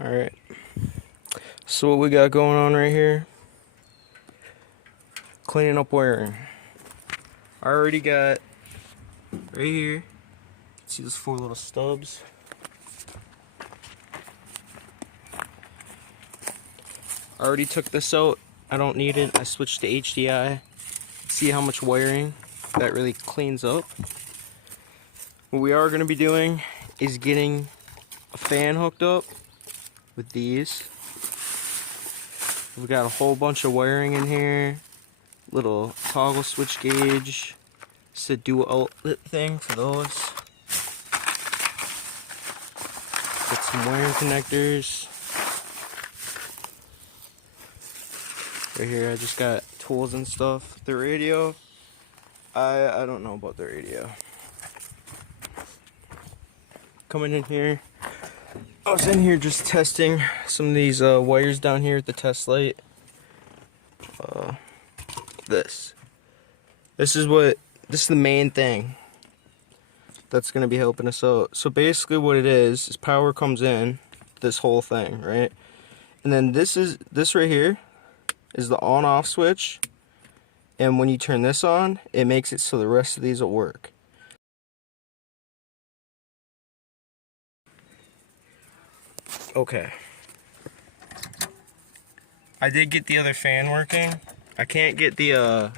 Alright, so what we got going on right here, cleaning up wiring. I already got, right here, see those 4 little stubs? I already took this out, I don't need it, I switched to HDI. See how much wiring that really cleans up. What we are going to be doing is getting a fan hooked up with these. We got a whole bunch of wiring in here, little toggle switch gauge, it's a dual outlet thing for those. Got some wiring connectors. Right here I just got tools and stuff. The radio, I don't know about the radio. Coming in here, I was in here just testing some of these wires down here at the test light. This is the main thing that's going to be helping us out. So basically what it is power comes in this whole thing, right? And then this right here is the on-off switch, and when you turn this on, it makes it so the rest of these will work. Okay. I did get the other fan working. I can't get the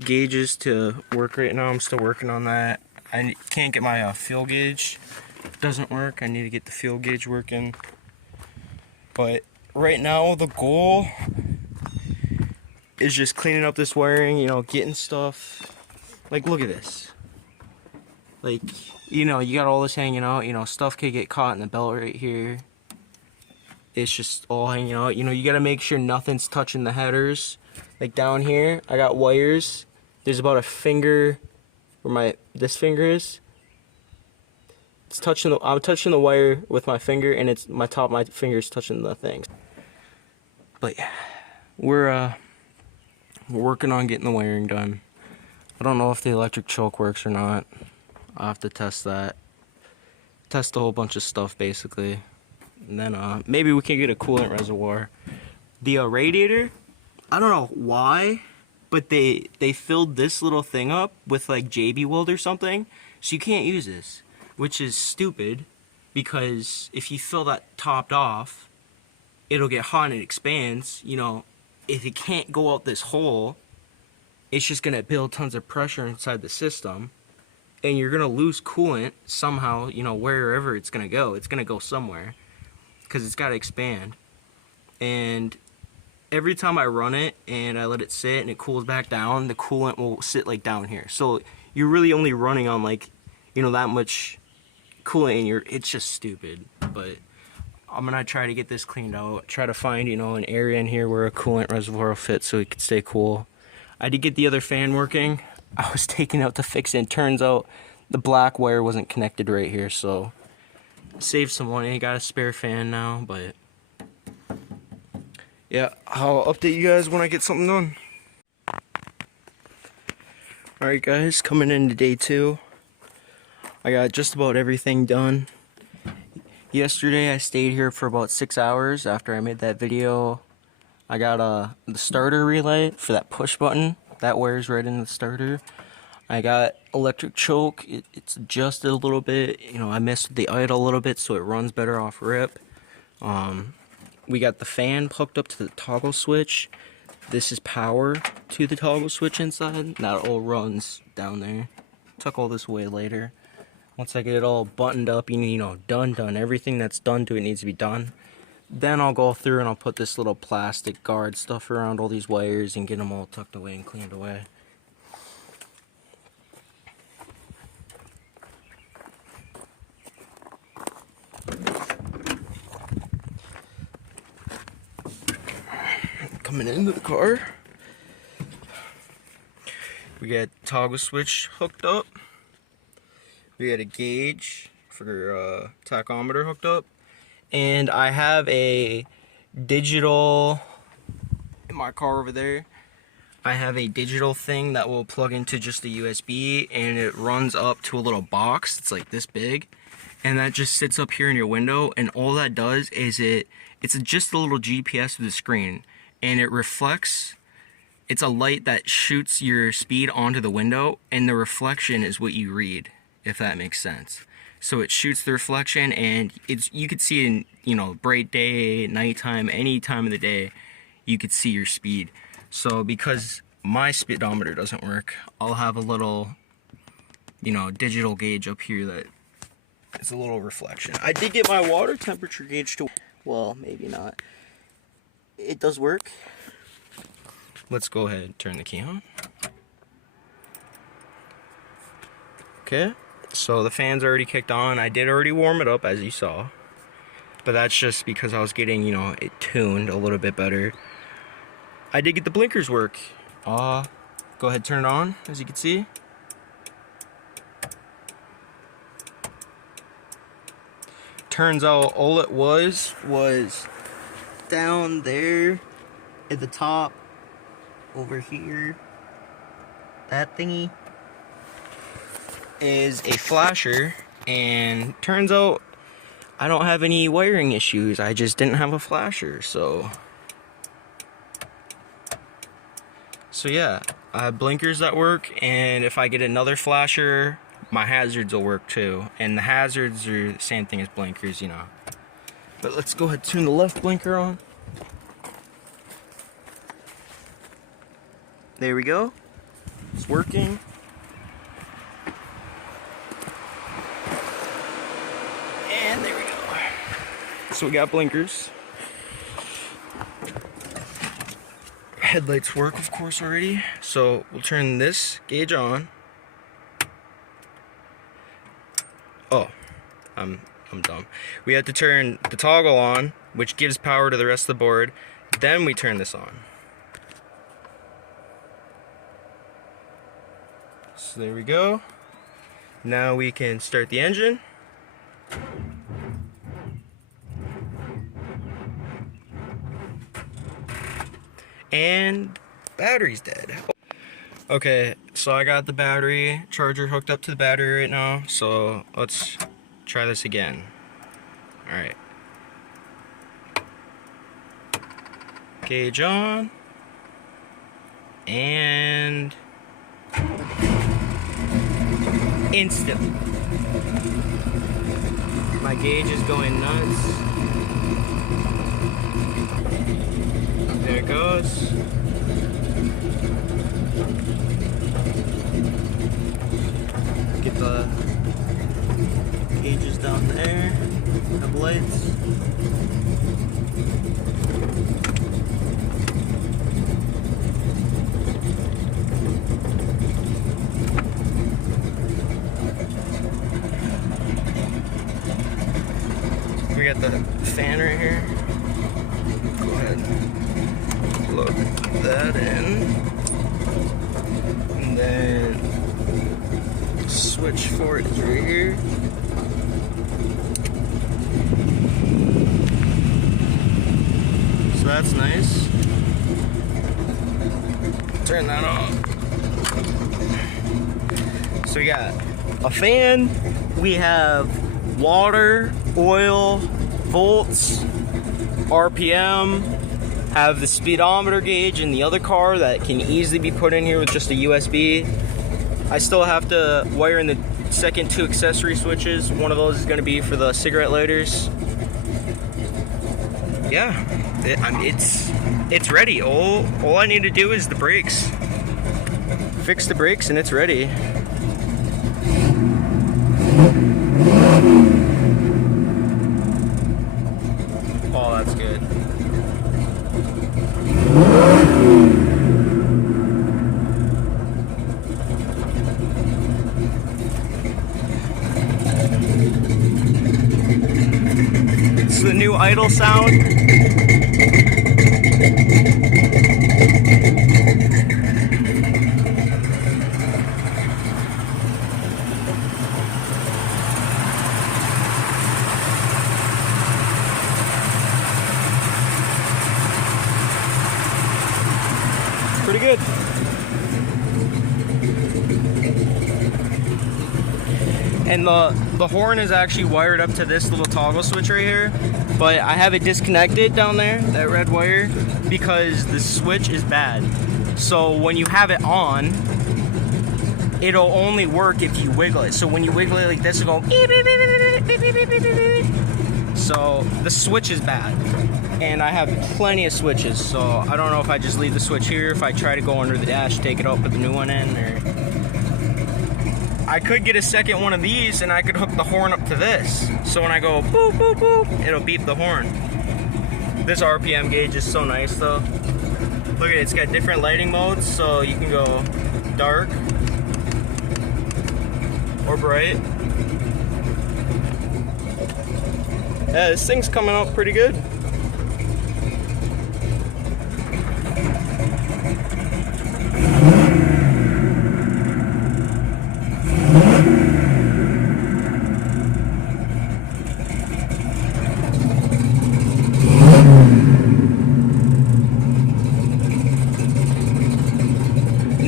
gauges to work right now. I'm still working on that. I can't get my fuel gauge. It doesn't work. I need to get the fuel gauge working. But right now the goal is just cleaning up this wiring, you know, getting stuff. Like, look at this. Like, you know, you got all this hanging out, you know, stuff could get caught in the belt right here. It's just all hanging out. You know, you gotta make sure nothing's touching the headers. Like down here, I got wires. There's about a finger where this finger is. It's touching I'm touching the wire with my finger, and it's top of my finger is touching the thing. But yeah, we're working on getting the wiring done. I don't know if the electric choke works or not. I'll have to test that. Test a whole bunch of stuff basically. And then maybe we can get a coolant reservoir. The radiator, I don't know why, but they filled this little thing up with like JB Weld or something, so you can't use this, which is stupid, because if you fill that topped off, it'll get hot and it expands. You know, if it can't go out this hole, it's just gonna build tons of pressure inside the system, and you're gonna lose coolant somehow. You know, wherever it's gonna go somewhere, because it's gotta expand. And every time I run it and I let it sit and it cools back down, the coolant will sit like down here. So you're really only running on like, you know, that much coolant, and it's just stupid. But I'm gonna try to get this cleaned out, try to find, you know, an area in here where a coolant reservoir will fit so it can stay cool. I did get the other fan working. I was taking it out to fix it, and turns out the black wire wasn't connected right here, so saved some money. Got a spare fan now, but yeah, I'll update you guys when I get something done. Alright guys, coming into day 2. I got just about everything done. Yesterday I stayed here for about 6 hours after I made that video. I got the starter relay for that push button. That wires right in the starter. I got electric choke. It's adjusted a little bit. You know, I messed with the idle a little bit so it runs better off rip. We got the fan hooked up to the toggle switch. This is power to the toggle switch inside. That all runs down there. Tuck all this away later. Once I get it all buttoned up, you know, done. Everything that's done to it needs to be done. Then I'll go through and I'll put this little plastic guard stuff around all these wires and get them all tucked away and cleaned away. Coming into the car, we got toggle switch hooked up. We got a gauge for tachometer hooked up, and I have a digital in my car over there. I have a digital thing that will plug into just a USB, and it runs up to a little box. It's like this big, and that just sits up here in your window, and all that does is it's just a little GPS of the screen, and it reflects. It's a light that shoots your speed onto the window, and the reflection is what you read, if that makes sense. So it shoots the reflection, and you could see in, you know, bright day, nighttime, any time of the day, you could see your speed. So because my speedometer doesn't work, I'll have a little, you know, digital gauge up here that it's a little reflection. I did get my water temperature gauge to, well, maybe not. It does work. Let's go ahead and turn the key on. Okay, so the fan's already kicked on. I did already warm it up, as you saw. But that's just because I was getting, you know, it tuned a little bit better. I did get the blinkers work. Go ahead, turn it on, as you can see. Turns out all it was down there at the top, over here, that thingy is a flasher, and turns out I don't have any wiring issues. I just didn't have a flasher, so yeah, I have blinkers that work, and if I get another flasher, my hazards will work too. And the hazards are the same thing as blinkers, you know. But let's go ahead and turn the left blinker on. There we go. It's working. And there we go. So we got blinkers. Headlights work, of course, already. So we'll turn this gauge on. Oh, I'm dumb. We have to turn the toggle on, which gives power to the rest of the board. Then we turn this on. So there we go. Now we can start the engine. And battery's dead. Okay, so I got the battery charger hooked up to the battery right now, so let's try this again. Alright. Gauge on. And instantly, my gauge is going nuts. There it goes. Get the gauges down there. Have lights. We got the fan right here. Go ahead and plug that in. And then switch for it right here. So that's nice. Turn that on. So we got a fan, we have water, oil, volts, RPM, have the speedometer gauge in the other car that can easily be put in here with just a USB. I still have to wire in the second two accessory switches. One of those is going to be for the cigarette lighters. Yeah, it's ready. All I need to do is the brakes. Fix the brakes and it's ready. Oh, that's good. It's the new idle sound. Pretty good. And the horn is actually wired up to this little toggle switch right here, but I have it disconnected down there, that red wire, because the switch is bad. So when you have it on, it'll only work if you wiggle it. So when you wiggle it like this, it'll go beep, beep, beep, beep, beep, beep, beep, beep, beep. So the switch is bad. And I have plenty of switches, so I don't know if I just leave the switch here, if I try to go under the dash, take it out, put the new one in, or I could get a second one of these and I could hook the horn up to this. So when I go boop, boop, boop, it'll beep the horn. This RPM gauge is so nice though. Look at it, it's got different lighting modes, so you can go dark or bright. Yeah, this thing's coming out pretty good.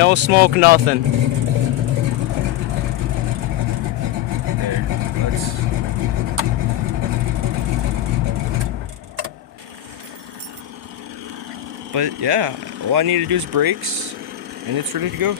No smoke, nothing. There, But yeah, all I need to do is brakes, and it's ready to go.